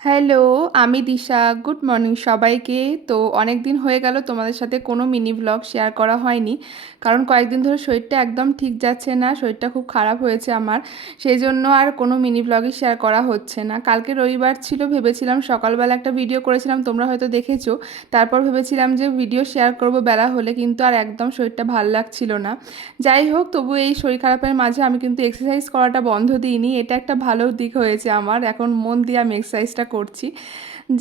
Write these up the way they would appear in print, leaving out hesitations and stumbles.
Hello, আমি দিশা। Good morning সবাইকে। তো অনেক দিন হয়ে গেল তোমাদের সাথে কোনো মিনি ভ্লগ শেয়ার করা হয়নি। কারণ কয়েকদিন ধরে শরীরটা একদম ঠিক যাচ্ছে না, শরীরটা খুব খারাপ হয়েছে আমার। সেই জন্য আর কোনো মিনি ভ্লগই শেয়ার করা হচ্ছে না। কালকে রবিবার ছিল, ভেবেছিলাম সকালবেলা একটা ভিডিও করেছিলাম, তোমরা হয়তো দেখেছো। তারপর ভেবেছিলাম যে ভিডিও শেয়ার করব বেলা হলে, কিন্তু আর একদম শরীরটা ভালো লাগছিল না। যাই হোক, তবু এই শরীর খারাপের মাঝে আমি কিন্তু এক্সারসাইজ করাটা বন্ধ দিইনি। এটা একটা ভালো দিক হয়েছে আমার, এখন মন দিয়ে আমি এক্সারসাইজটা করছি।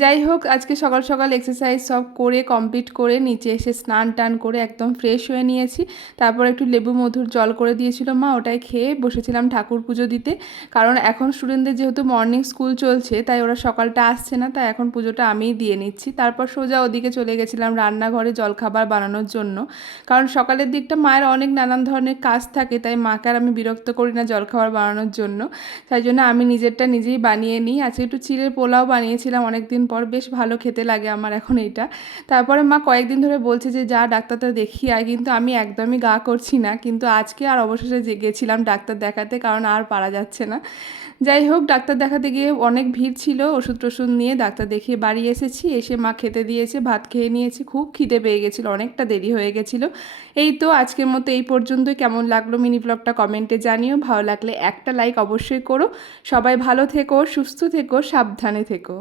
যাই হোক, আজকে সকাল সকাল এক্সারসাইজ সব করে কমপ্লিট করে নিচে এসে স্নান টান করে একদম ফ্রেশ হয়ে নিয়েছি। তারপর একটু লেবু মধুর জল করে দিয়েছিল মা, ওটাই খেয়ে বসেছিলাম ঠাকুর পুজো দিতে। কারণ এখন স্টুডেন্টদের যেহেতু মর্নিং স্কুল চলছে, তাই ওরা সকালটা আসছে না, তাই এখন পুজোটা আমিই দিয়ে নিচ্ছি। তারপর সোজা ওদিকে চলে গেছিলাম রান্নাঘরে জলখাবার বানানোর জন্য। কারণ সকালের দিকটা মায়ের অনেক নানান ধরনের কাজ থাকে, তাই মাকে আর আমি বিরক্ত করি না জলখাবার বানানোর জন্য। তাই জন্য আমি নিজেরটা নিজেই বানিয়ে নিই। আজকে একটু চিড়ের পোলাও বানিয়েছিলাম অনেক দিন পর, বেশ ভালো খেতে লাগে আমার এখন এইটা। তারপরে মা কয়েকদিন ধরে বলছে যে যা ডাক্তারটা দেখিয়ে আয়, কিন্তু আমি একদমই গা করছি না। কিন্তু আজকে আর অবশেষে গেছিলাম ডাক্তার দেখাতে, কারণ আর পারা যাচ্ছে না। যাই হোক, ডাক্তার দেখাতে গিয়ে অনেক ভিড় ছিল, ওষুধ টষুধ নিয়ে ডাক্তার দেখিয়ে বাড়ি এসেছি। এসে মা খেতে দিয়েছে, ভাত খেয়ে নিয়েছি। খুব খিদে পেয়ে গেছিলো, অনেকটা দেরি হয়ে গেছিলো। এই তো আজকের মতো এই পর্যন্তই। কেমন লাগলো মিনি ব্লগটা কমেন্টে জানিও। ভালো লাগলে একটা লাইক অবশ্যই করো। সবাই ভালো থেকো, সুস্থ থেকো, সাবধানে থেকো।